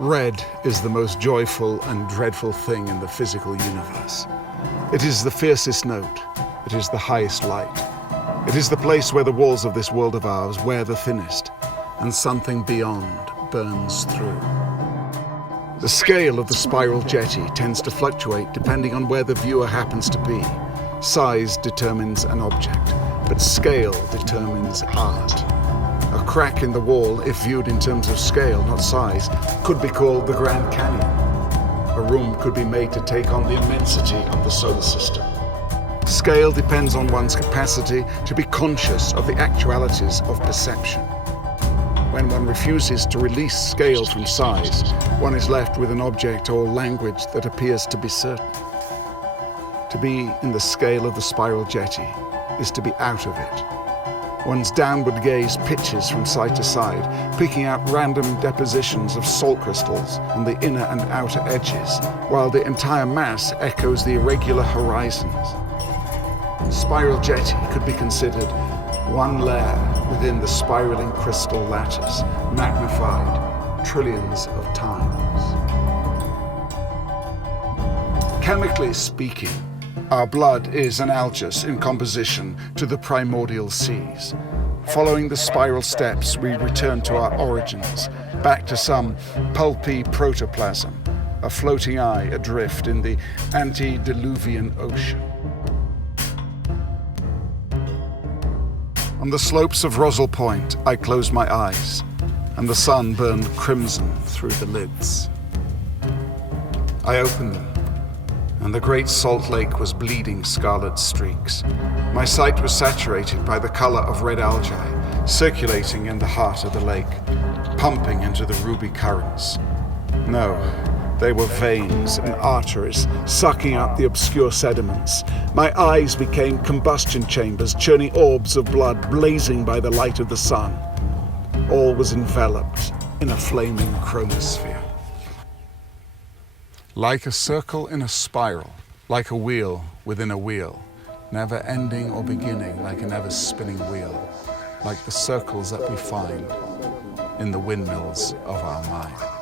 Red is the most joyful and dreadful thing in the physical universe. It is the fiercest note. It is the highest light. It is the place where the walls of this world of ours wear the thinnest, and something beyond burns through. The scale of the Spiral Jetty tends to fluctuate depending on where the viewer happens to be. Size determines an object, but scale determines art. A crack in the wall, if viewed in terms of scale, not size, could be called the Grand Canyon. A room could be made to take on the immensity of the solar system. Scale depends on one's capacity to be conscious of the actualities of perception. When one refuses to release scale from size, one is left with an object or language that appears to be certain. To be in the scale of the Spiral Jetty is to be out of it. One's downward gaze pitches from side to side, picking out random depositions of salt crystals on the inner and outer edges, while the entire mass echoes the irregular horizons. The Spiral Jetty could be considered one layer within the spiraling crystal lattice, magnified trillions of times. Chemically speaking, our blood is analogous in composition to the primordial seas. Following the spiral steps, we return to our origins, back to some pulpy protoplasm, a floating eye adrift in the antediluvian ocean. On the slopes of Rosal Point, I closed my eyes, and the sun burned crimson through the lids. I opened them, and the great salt lake was bleeding scarlet streaks. My sight was saturated by the color of red algae, circulating in the heart of the lake, pumping into the ruby currents. No, they were veins and arteries, sucking up the obscure sediments. My eyes became combustion chambers, churning orbs of blood blazing by the light of the sun. All was enveloped in a flaming chromosphere. Like a circle in a spiral, like a wheel within a wheel, never ending or beginning, like an ever-spinning wheel, like the circles that we find in the windmills of our mind.